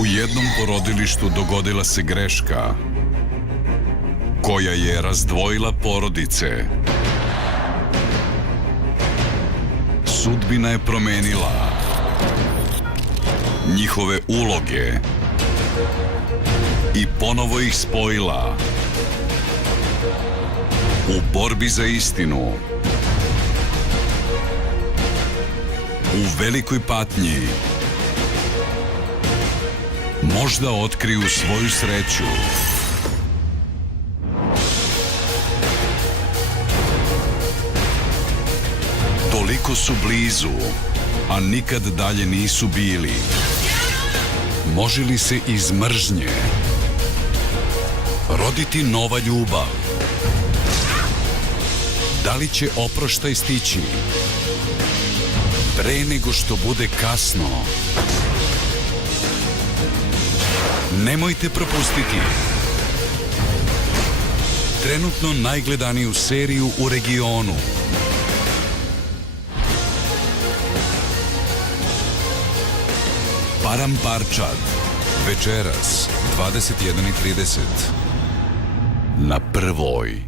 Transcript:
U jednom porodilištu dogodila se greška koja je razdvojila porodice. Sudbina je promenila njihove uloge i ponovo ih spojila u borbi za istinu. U velikoj patnji možda otkriju svoju sreću. Toliko su blizu, a nikad dalje nisu bili. Može li se iz mržnje roditi nova ljubav? Da li će oproštaj stići pre nego što bude kasno? Nemojte propustiti trenutno najgledaniju seriju u regionu. Paramparčad, večeras 21:30 na Prvoj.